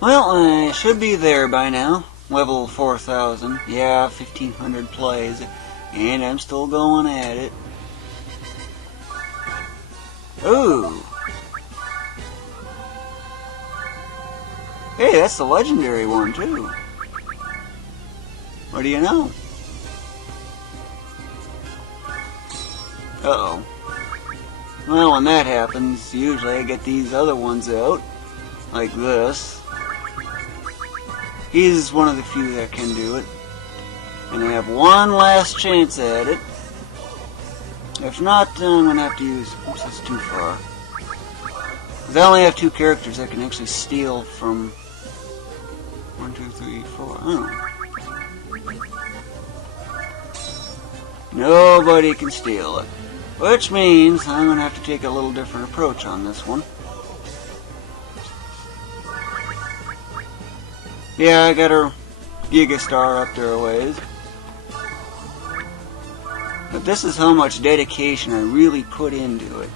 Well, I should be there by now. Level 4000. Yeah, 1500 plays. And I'm still going at it. Ooh! Hey, that's the legendary one, too. What do you know? Uh-oh. Well, when that happens, usually I get these other ones out. Like this. He's one of the few that can do it. And I have one last chance at it. If not, I'm going to have to use... Oops, that's too far. Because I only have 2 characters that can actually steal from... 1, 2, 3, 4... Oh. Nobody can steal it. Which means I'm going to have to take a little different approach on this one. Yeah, I got her Giga Star up there a ways. But this is how much dedication I really put into it.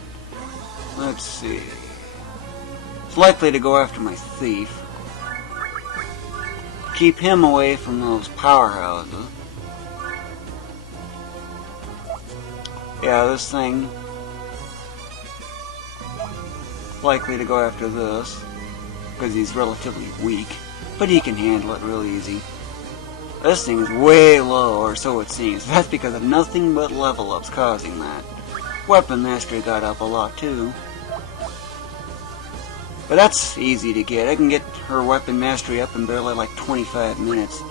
Let's see. It's likely to go after my thief. Keep him away from those powerhouses. Yeah, this thing likely to go after this because he's relatively weak, but he can handle it real easy. This thing is way low, or so it seems. That's because of nothing but level ups causing that. Weapon mastery got up a lot too, but that's easy to get. I can get her weapon mastery up in barely like 25 minutes,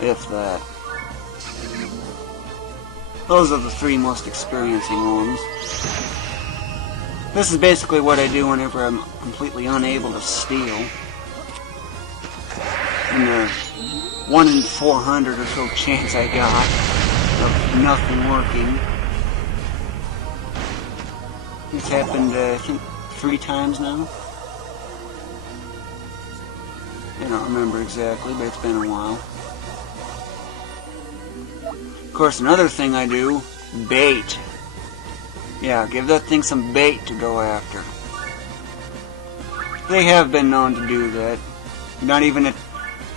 if that. Those are the 3 most experiencing ones. This is basically what I do whenever I'm completely unable to steal. And the 1 in 400 or so chance I got of nothing working. It's happened, I think, 3 times now. I don't remember exactly, but it's been a while. Of course, another thing I do, bait. Yeah, give that thing some bait to go after. They have been known to do that. Not even at,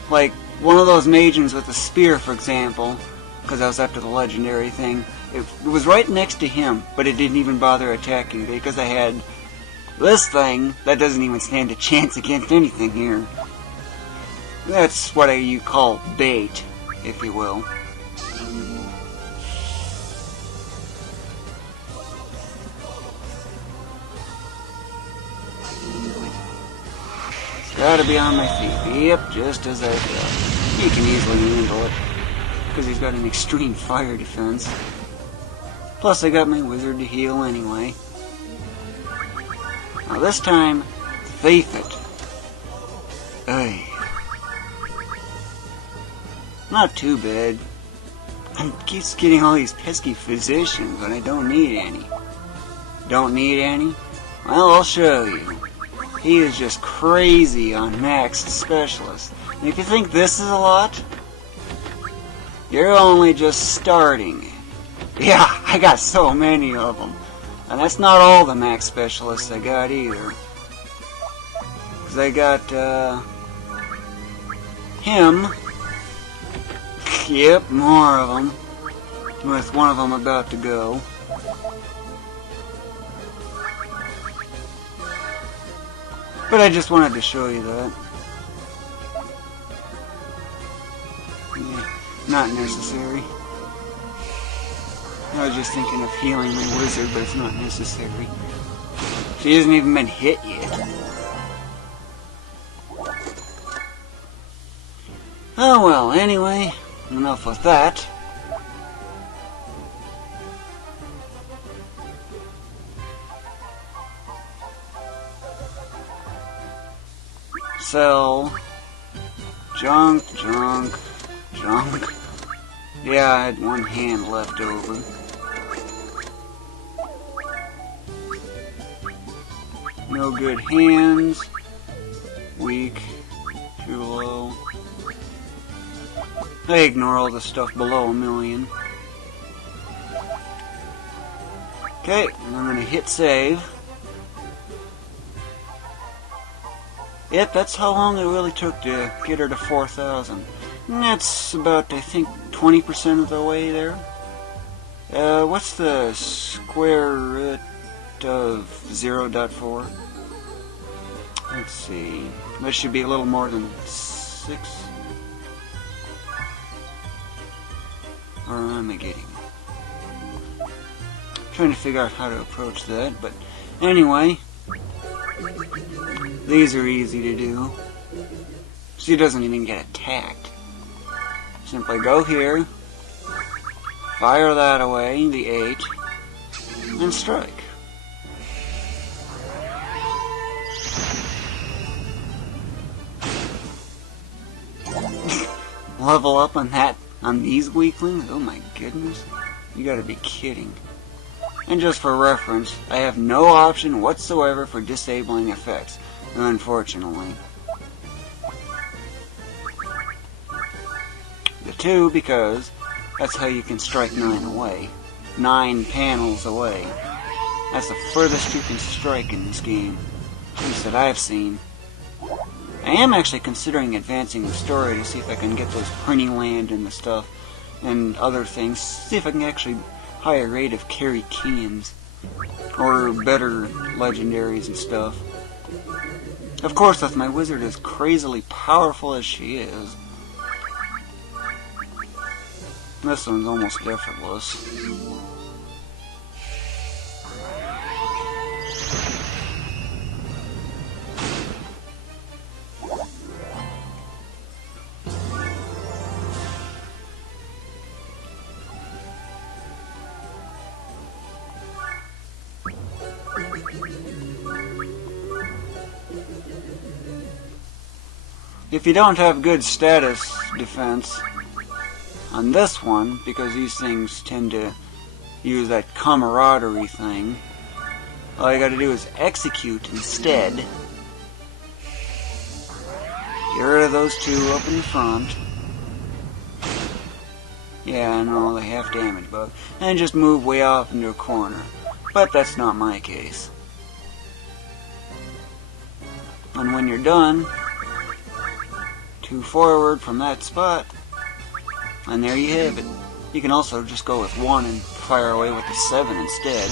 like, one of those mages with a spear, for example, because I was after the legendary thing. It was right next to him, but it didn't even bother attacking because I had this thing that doesn't even stand a chance against anything here. That's what you call bait, if you will. Gotta be on my feet. Yep, just as I thought. He can easily handle it, because he's got an extreme fire defense. Plus I got my wizard to heal anyway. Now this time, thief it. Ay. Not too bad. I keep getting all these pesky physicians, but I don't need any. Don't need any? Well, I'll show you. He is just crazy on maxed specialists. And if you think this is a lot, you're only just starting. Yeah, I got so many of them. And that's not all the max specialists I got either. Because I got, him. Yep, more of them. With one of them about to go. But I just wanted to show you that. Yeah, not necessary. I was just thinking of healing my wizard, but it's not necessary. She hasn't even been hit yet. Oh well, anyway, enough with that. Sell. Junk. Yeah, I had 1 hand left over. No good hands. Weak. Too low. I ignore all the stuff below 1,000,000. Okay, and I'm going to hit save. Yep, that's how long it really took to get her to 4,000. And that's about, I think, 20% of the way there. What's the square root of 0.4? Let's see. That should be a little more than 6. Or am I getting? Trying to figure out how to approach that, but anyway, these are easy to do. She doesn't even get attacked. Simply go here, fire that away, the 8, and strike. Level up on these weaklings? Oh my goodness. You gotta be kidding. And just for reference, I have no option whatsoever for disabling effects, unfortunately. The 2, because that's how you can strike 9 away. 9 panels away. That's the furthest you can strike in this game, at least that I've seen. I am actually considering advancing the story to see if I can get those printing land and the stuff and other things. See if I can actually higher rate of carry cans or better legendaries and stuff. Of course, with my wizard as crazily powerful as she is, this one's almost effortless. If you don't have good status defense on this one, because these things tend to use that camaraderie thing, all you gotta do is execute instead. Get rid of those 2 up in front. Yeah, I know, they have damage bug. And just move way off into a corner. But that's not my case. And when you're done, 2 forward from that spot, and there you have it. You can also just go with 1 and fire away with the 7 instead.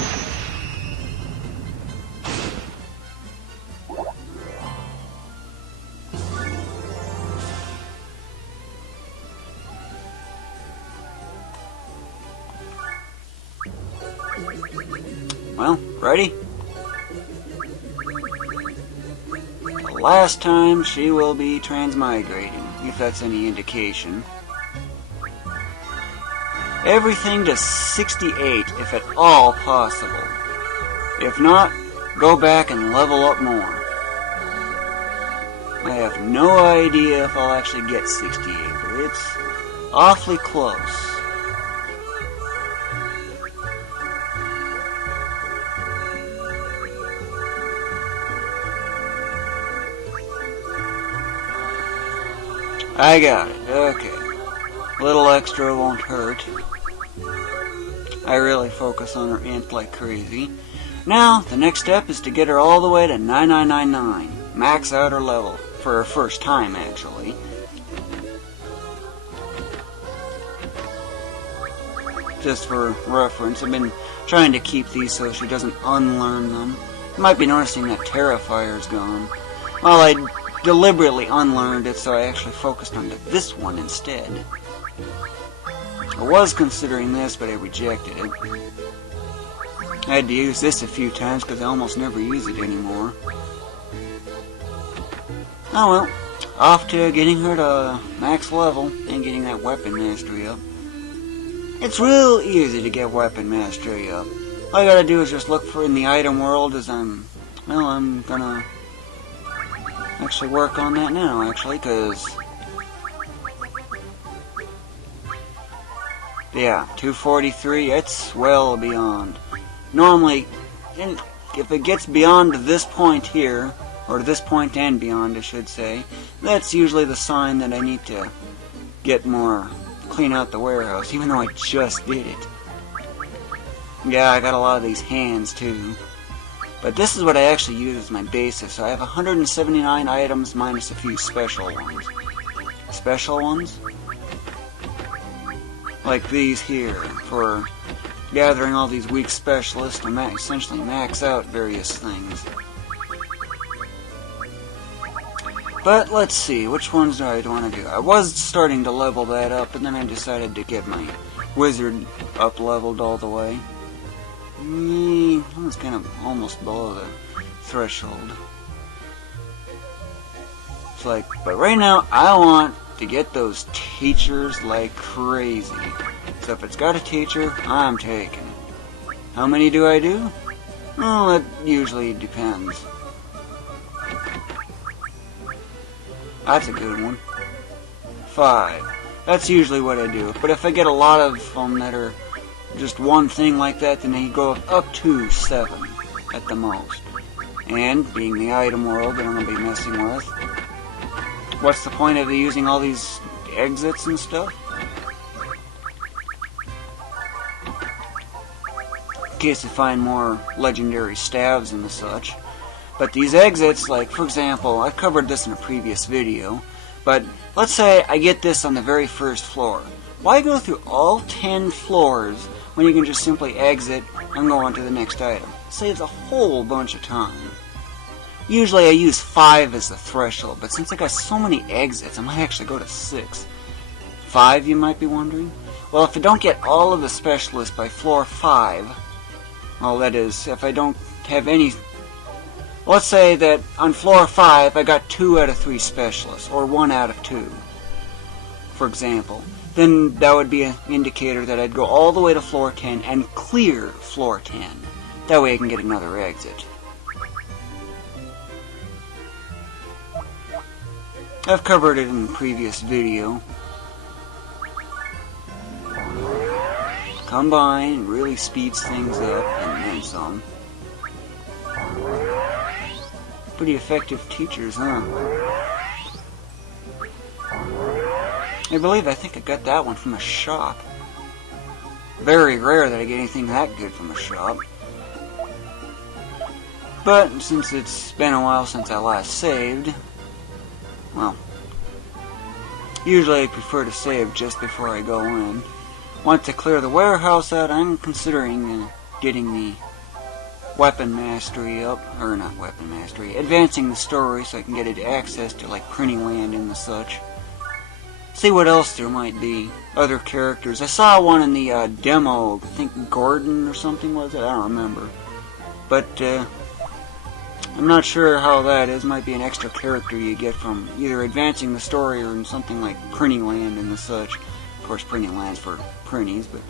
Well, ready? Last time she will be transmigrating, if that's any indication. Everything to 68 if at all possible. If not, go back and level up more. I have no idea if I'll actually get 68, but it's awfully close. I got it, okay. A little extra won't hurt. I really focus on her int like crazy. Now, the next step is to get her all the way to 9999. Max out her level. For her first time, actually. Just for reference, I've been trying to keep these so she doesn't unlearn them. You might be noticing that Terrifier's gone. Well, I deliberately unlearned it, so I actually focused on this one instead. I was considering this, but I rejected it. I had to use this a few times because I almost never use it anymore. Oh well, off to getting her to max level and getting that weapon mastery up. It's real easy to get weapon mastery up. All I gotta do is just look for in the item world as I'm gonna actually work on that now, actually, because yeah, 243, it's well beyond. Normally, if it gets beyond this point here, or this point and beyond, I should say, that's usually the sign that I need to get more, clean out the warehouse, even though I just did it. Yeah, I got a lot of these hands, too. But this is what I actually use as my basis. So I have 179 items minus a few special ones. Special ones? Like these here, for gathering all these weak specialists to essentially max out various things. But let's see, which ones do I want to do? I was starting to level that up, and then I decided to get my wizard up leveled all the way. I was kind of almost below the threshold. It's like, but right now I want to get those teachers like crazy. So if it's got a teacher, I'm taking it. How many do I do? Well, it usually depends. That's a good one. 5. That's usually what I do. But if I get a lot of them that are just one thing like that, then they go up to 7 at the most. And, being the item world that I'm going to be messing with, what's the point of using all these exits and stuff? In case I find more legendary staves and the such. But these exits, like, for example, I covered this in a previous video, but let's say I get this on the very first floor. Why go through all 10 floors when you can just simply exit and go on to the next item? It saves a whole bunch of time. Usually I use 5 as the threshold, but since I got so many exits, I might actually go to 6. 5, you might be wondering? Well, if I don't get all of the specialists by floor 5, well, that is, if I don't have any... Let's say that on floor 5 I got 2 out of 3 specialists, or 1 out of 2, for example. Then that would be an indicator that I'd go all the way to floor 10 and clear floor 10. That way I can get another exit. I've covered it in a previous video. Combine really speeds things up and then some. Pretty effective teachers, huh? I think I got that one from a shop. Very rare that I get anything that good from a shop. But since it's been a while since I last saved, well, usually I prefer to save just before I go in. Want to clear the warehouse out, I'm considering getting the weapon mastery up, or not weapon mastery, advancing the story so I can get access to like printing land and the such. See what else there might be. Other characters. I saw one in the demo, I think Gordon or something was it? I don't remember. But I'm not sure how that is. Might be an extra character you get from either advancing the story or in something like printing land and the such. Of course, printing land's for printies, but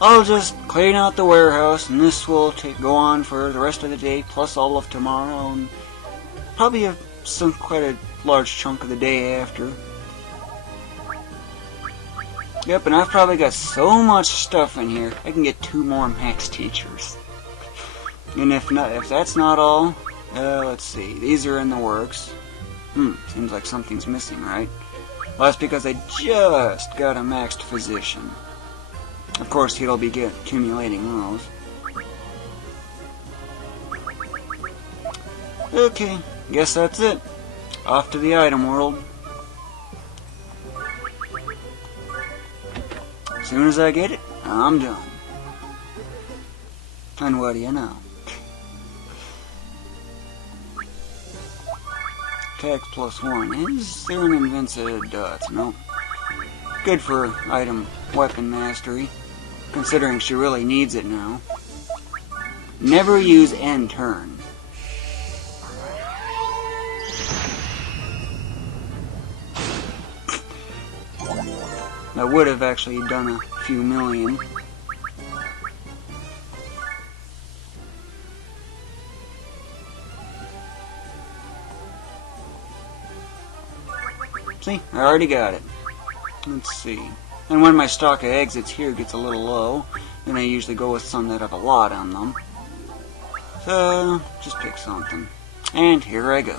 I'll just clean out the warehouse, and this will go on for the rest of the day, plus all of tomorrow, and probably quite a large chunk of the day after. Yep, and I've probably got so much stuff in here, I can get 2 more max teachers. And if that's not all, let's see, these are in the works. Seems like something's missing, right? Well, that's because I just got a maxed physician. Of course, he'll be accumulating those. Okay, guess that's it. Off to the item world. As soon as I get it, I'm done. And what do you know? Attack +1. Is there an invincible dots? Nope. Good for item weapon mastery, considering she really needs it now. Never use end turn. I would have actually done a few million. See, I already got it. Let's see. And when my stock of exits here gets a little low, then I usually go with some that have a lot on them. So, just pick something. And here I go.